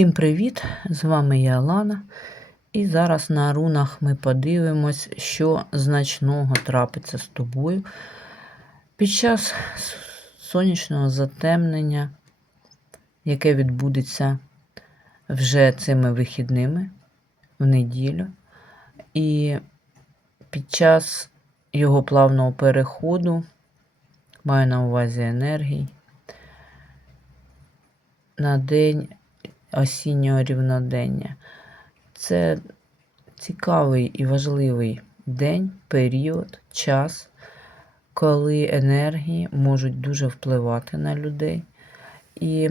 Всім привіт! З вами я Алана. І зараз на рунах ми подивимось, що значного трапиться з тобою під час сонячного затемнення, яке відбудеться вже цими вихідними в неділю. І під час його плавного переходу, маю на увазі енергії, на день осіннього рівнодення. Це цікавий і важливий день, період, час, коли енергії можуть дуже впливати на людей і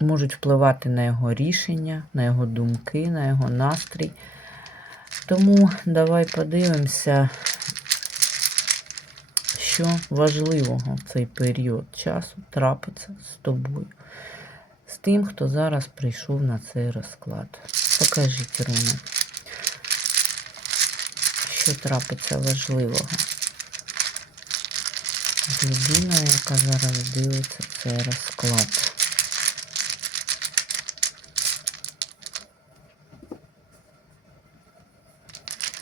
можуть впливати на його рішення, на його думки, на його настрій. Тому давай подивимося, що важливого в цей період часу трапиться з тобою тим, хто зараз прийшов на цей розклад. Покажіть руни, що трапиться важливого. з людиною, яка зараз дивиться цей розклад.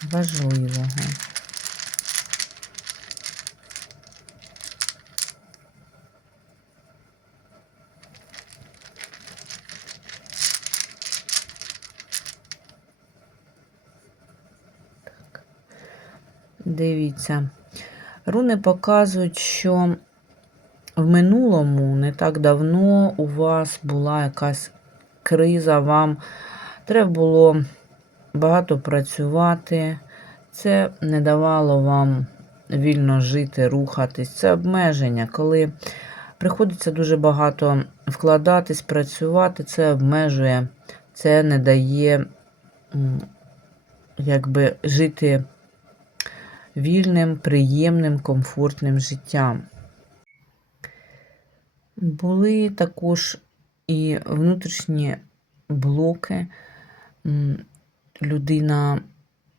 Важливого. Дивіться, руни показують, що в минулому, не так давно, у вас була якась криза, вам треба було багато працювати, це не давало вам вільно жити, рухатись. Це обмеження, коли приходиться дуже багато вкладатись, працювати, це обмежує, це не дає якби жити вільним, приємним, комфортним життям. Були також і внутрішні блоки. Людина,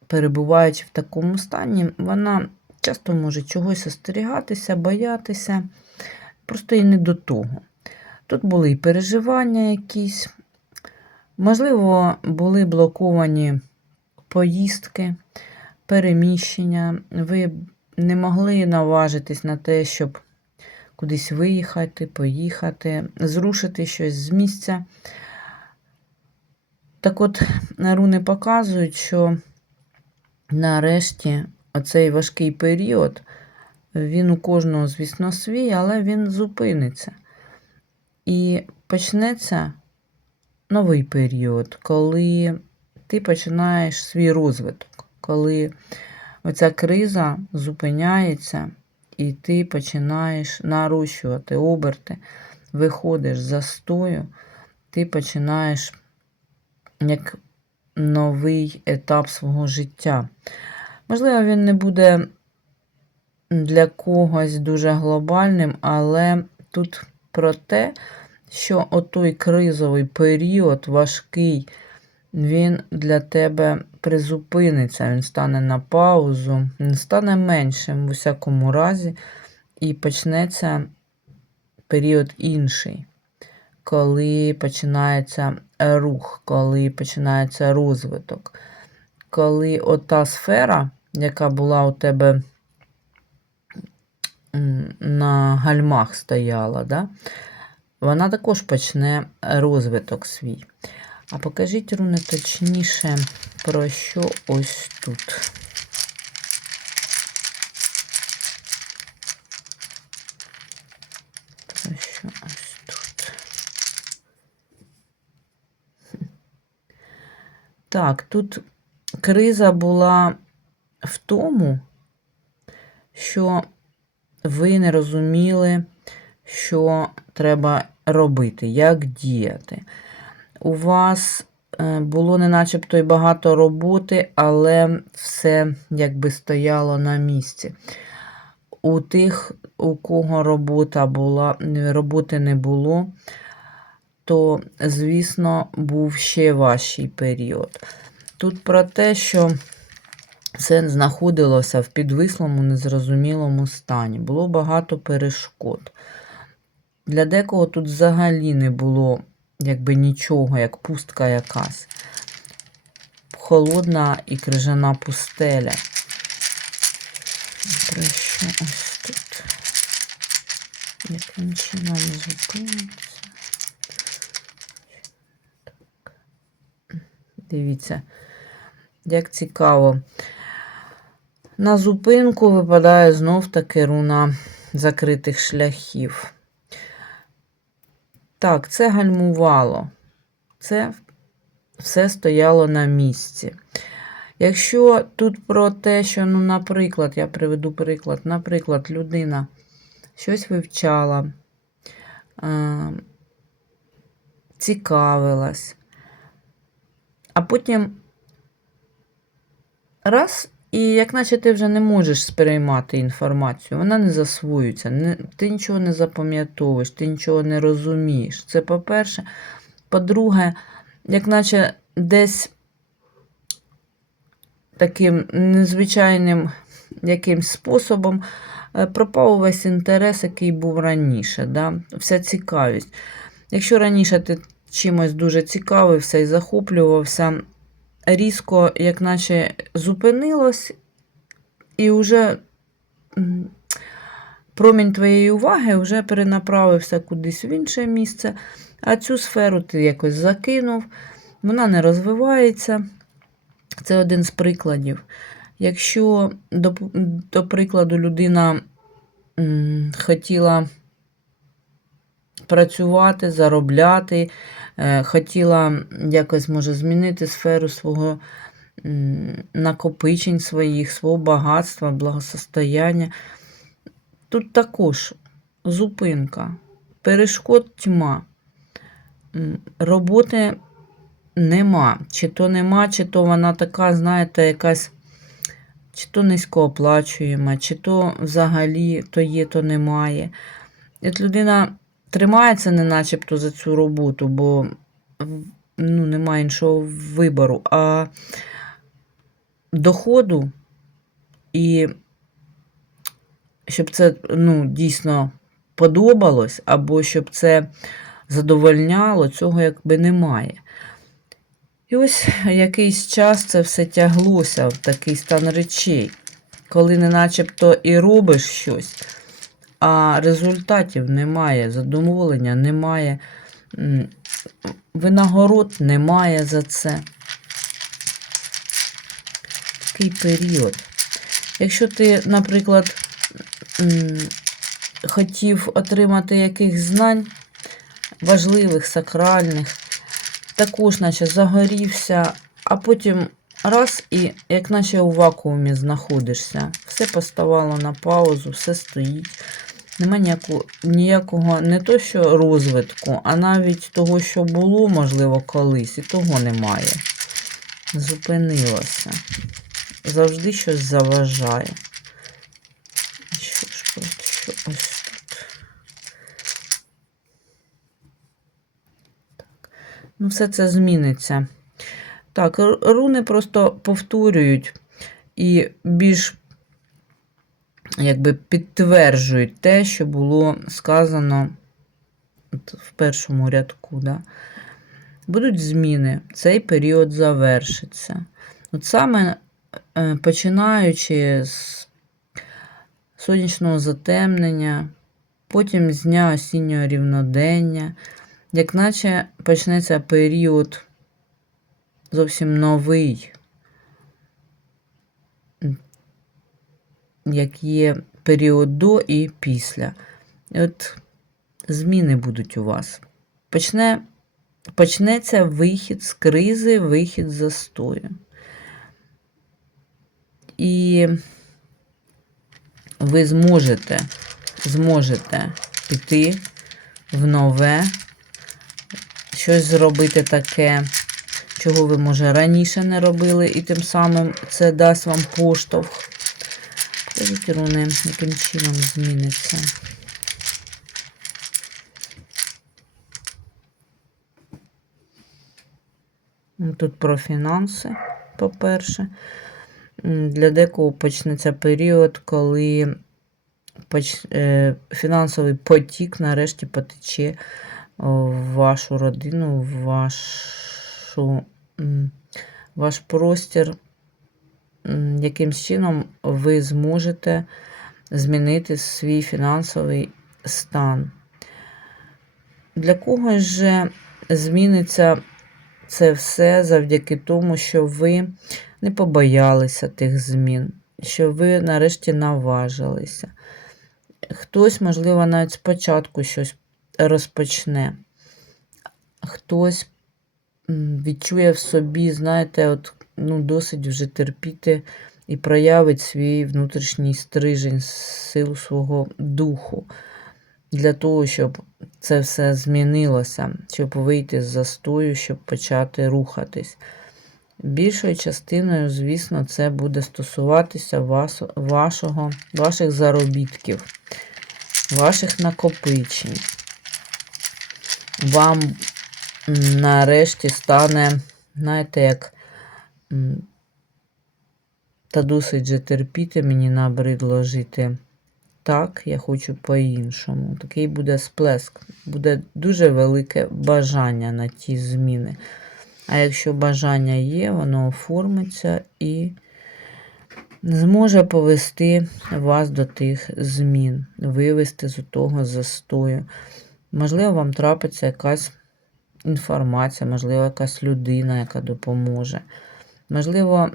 перебуваючи в такому стані, вона часто може чогось остерігатися, боятися, просто і не до того. Тут були і переживання якісь, можливо, були блоковані поїздки переміщення, ви не могли наважитись на те, щоб кудись виїхати, поїхати, зрушити щось з місця. Так от, руни показують, що нарешті оцей важкий період, він у кожного, звісно, свій, але він зупиниться. І почнеться новий період, коли ти починаєш свій розвиток коли оця криза зупиняється, і ти починаєш нарощувати оберти, виходиш з застою, ти починаєш як новий етап свого життя. Можливо, він не буде для когось дуже глобальним, але тут про те, що отой кризовий період важкий він для тебе призупиниться, він стане на паузу, він стане меншим в усякому разі, і почнеться період інший, коли починається рух, коли починається розвиток. Коли ота сфера, яка була у тебе на гальмах стояла, да, вона також почне розвиток свій. А покажіть руни точніше, про що ось тут. Про що ось тут. Так, тут криза була в тому, що ви не розуміли, що треба робити, як діяти у вас е, було не начебто й багато роботи, але все якби стояло на місці. У тих, у кого робота була, роботи не було, то, звісно, був ще важчий період. Тут про те, що все знаходилося в підвислому, незрозумілому стані. Було багато перешкод. Для декого тут взагалі не було якби нічого, як пустка якась. Холодна і крижана пустеля. Про що ось тут? Яким чином зупиниться? Дивіться, як цікаво. На зупинку випадає знов таки руна закритих шляхів. Так, це гальмувало. Це все стояло на місці. Якщо тут про те, що, ну, наприклад, я приведу приклад, наприклад, людина щось вивчала, цікавилась, а потім раз, і як наче ти вже не можеш сприймати інформацію, вона не засвоюється, не, ти нічого не запам'ятовуєш, ти нічого не розумієш. Це по-перше. По-друге, як наче десь таким незвичайним якимсь способом е, пропав увесь інтерес, який був раніше. Да? Вся цікавість. Якщо раніше ти чимось дуже цікавився і захоплювався, різко, як наче зупинилось, і вже промінь твоєї уваги вже перенаправився кудись в інше місце, а цю сферу ти якось закинув, вона не розвивається. Це один з прикладів. Якщо, до, до прикладу, людина м, хотіла працювати, заробляти, хотіла якось може змінити сферу свого накопичень своїх, свого багатства, благосостояння. Тут також зупинка, перешкод тьма, роботи нема. Чи то нема, чи то вона така, знаєте, якась. Чи то низькооплачуєма, чи то взагалі то є, то немає. От людина тримається не начебто за цю роботу, бо ну, немає іншого вибору, а доходу, і щоб це ну, дійсно подобалось, або щоб це задовольняло, цього якби немає. І ось якийсь час це все тяглося в такий стан речей, коли не начебто і робиш щось, а результатів немає, задоволення немає, винагород немає за це. Такий період. Якщо ти, наприклад, хотів отримати якихось знань важливих, сакральних, також, наче загорівся, а потім раз і як наче у вакуумі знаходишся. Все поставало на паузу, все стоїть. Нема ніякого, ніякого не то, що розвитку, а навіть того, що було, можливо, колись, і того немає. Зупинилося. Завжди щось заважає. Що ж, про що ось тут. Ну, все це зміниться. Так, руни просто повторюють і більш якби підтверджують те, що було сказано в першому рядку. Да? Будуть зміни, цей період завершиться. От саме е, починаючи з сонячного затемнення, потім з дня осіннього рівнодення, як наче почнеться період зовсім новий, як є період до і після. От зміни будуть у вас. Почне, почнеться вихід з кризи, вихід з застою. І ви зможете, зможете піти в нове, щось зробити таке, чого ви, може, раніше не робили, і тим самим це дасть вам поштовх. Покажіть, руни, яким чином зміниться. Ну, Тут про фінанси, по-перше. Для декого почнеться період, коли е, фінансовий потік нарешті потече в вашу родину, в вашу, ваш простір, м, якимсь чином ви зможете змінити свій фінансовий стан. Для когось же зміниться це все завдяки тому, що ви не побоялися тих змін, що ви нарешті наважилися. Хтось, можливо, навіть спочатку щось розпочне. Хтось відчує в собі, знаєте, от, ну, досить вже терпіти і проявить свій внутрішній стрижень, силу свого духу для того, щоб це все змінилося, щоб вийти з застою, щоб почати рухатись. Більшою частиною, звісно, це буде стосуватися вас, вашого, ваших заробітків, ваших накопичень. Вам нарешті стане, знаєте, як та досить же терпіти, мені набридло жити так, я хочу по-іншому. Такий буде сплеск, буде дуже велике бажання на ті зміни. А якщо бажання є, воно оформиться і зможе повести вас до тих змін, вивести з того застою. Можливо, вам трапиться якась інформація, можливо, якась людина, яка допоможе. Можливо,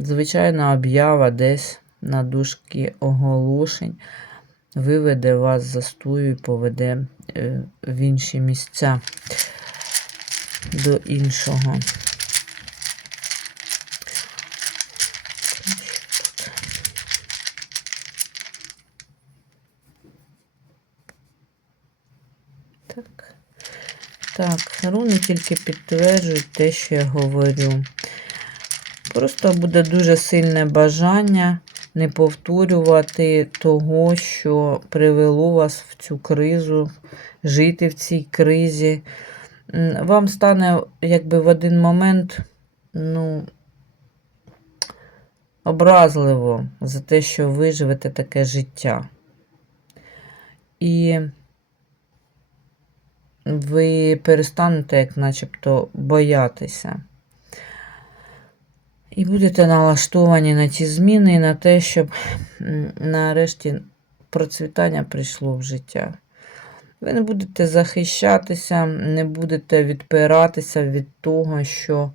звичайна об'ява десь на дужки оголошень виведе вас з застою і поведе е, в інші місця до іншого. Так. Так, руни тільки підтверджують те, що я говорю. Просто буде дуже сильне бажання не повторювати того, що привело вас в цю кризу, жити в цій кризі. Вам стане, якби в один момент, ну, образливо за те, що ви живете таке життя. І ви перестанете, як начебто, боятися. І будете налаштовані на ті зміни і на те, щоб нарешті процвітання прийшло в життя. Ви не будете захищатися, не будете відпиратися від того, що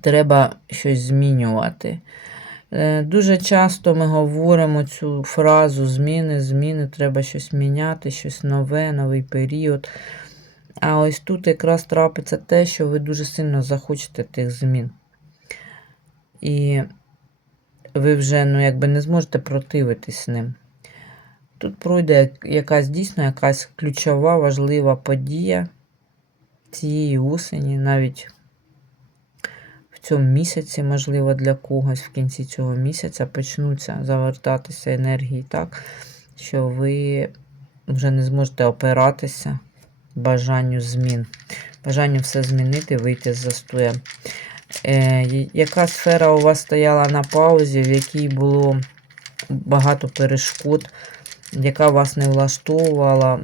треба щось змінювати. Е, Дуже часто ми говоримо цю фразу зміни, зміни, треба щось міняти, щось нове, новий період. А ось тут якраз трапиться те, що ви дуже сильно захочете тих змін. І ви вже ну, якби не зможете противитись ним. Тут пройде якась дійсно якась ключова, важлива подія цієї осені, навіть в цьому місяці, можливо, для когось в кінці цього місяця почнуться завертатися енергії так, що ви вже не зможете опиратися бажанню змін, бажанню все змінити, вийти з застоя. Е, яка сфера у вас стояла на паузі, в якій було багато перешкод, яка вас не влаштовувала,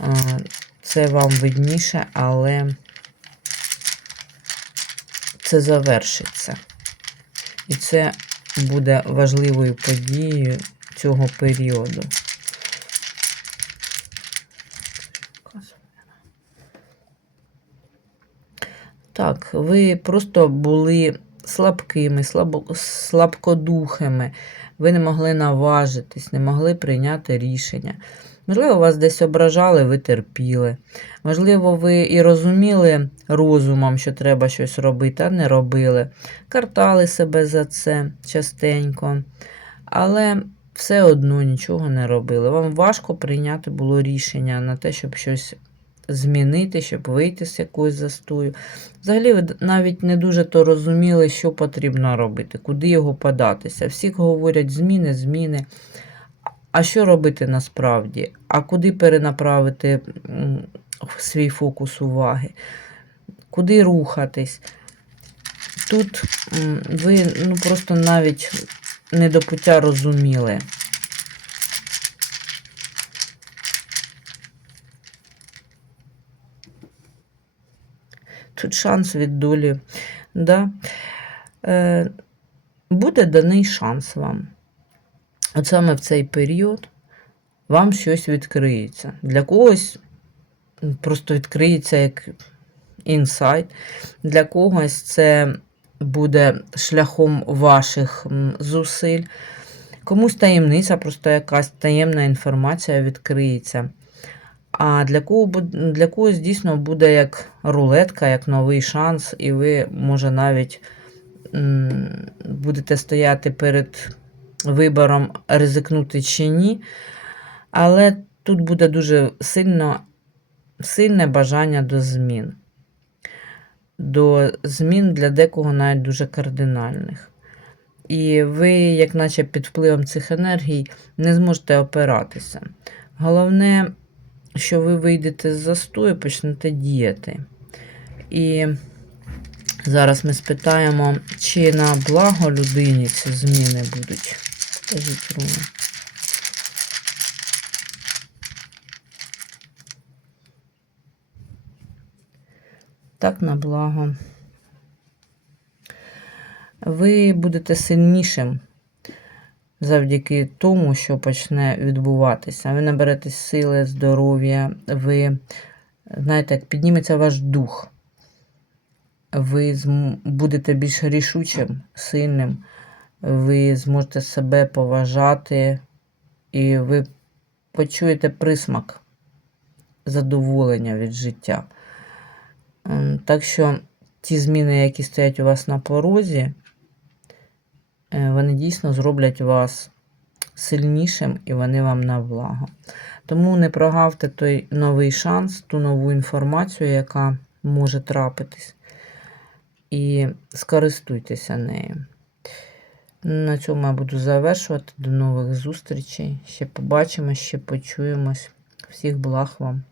Е, це вам видніше, але це завершиться. І це буде важливою подією цього періоду. Так, ви просто були слабкими, слабо, слабкодухими, ви не могли наважитись, не могли прийняти рішення. Можливо, вас десь ображали, ви терпіли. Можливо, ви і розуміли розумом, що треба щось робити, а не робили. Картали себе за це частенько. Але все одно нічого не робили. Вам важко прийняти було рішення на те, щоб щось змінити, щоб вийти з якоїсь застою. Взагалі, ви навіть не дуже то розуміли, що потрібно робити, куди його податися. Всі говорять зміни, зміни. А що робити насправді? А куди перенаправити свій фокус уваги? Куди рухатись? Тут ви ну, просто навіть не до пуття розуміли. Тут шанс від долі. Да. Е, буде даний шанс вам. От саме в цей період вам щось відкриється. Для когось просто відкриється як інсайт, для когось це буде шляхом ваших зусиль. Комусь таємниця, просто якась таємна інформація відкриється. А для, кого, для когось дійсно буде як рулетка, як новий шанс, і ви, може, навіть будете стояти перед вибором ризикнути чи ні. Але тут буде дуже сильно, сильне бажання до змін. До змін для декого навіть дуже кардинальних. І ви, як наче під впливом цих енергій, не зможете опиратися. Головне, що ви вийдете з застою, почнете діяти. І зараз ми спитаємо, чи на благо людині ці зміни будуть. Руна. Так, на благо. Ви будете сильнішим завдяки тому, що почне відбуватися. Ви наберетесь сили, здоров'я, ви, знаєте, як підніметься ваш дух. Ви будете більш рішучим, сильним, ви зможете себе поважати, і ви почуєте присмак задоволення від життя. Ем, Так що ті зміни, які стоять у вас на порозі, вони дійсно зроблять вас сильнішим і вони вам на благо. Тому не прогавте той новий шанс, ту нову інформацію, яка може трапитись, і скористуйтеся нею. На цьому я буду завершувати. До нових зустрічей. Ще побачимось, ще почуємось. Всіх благ вам.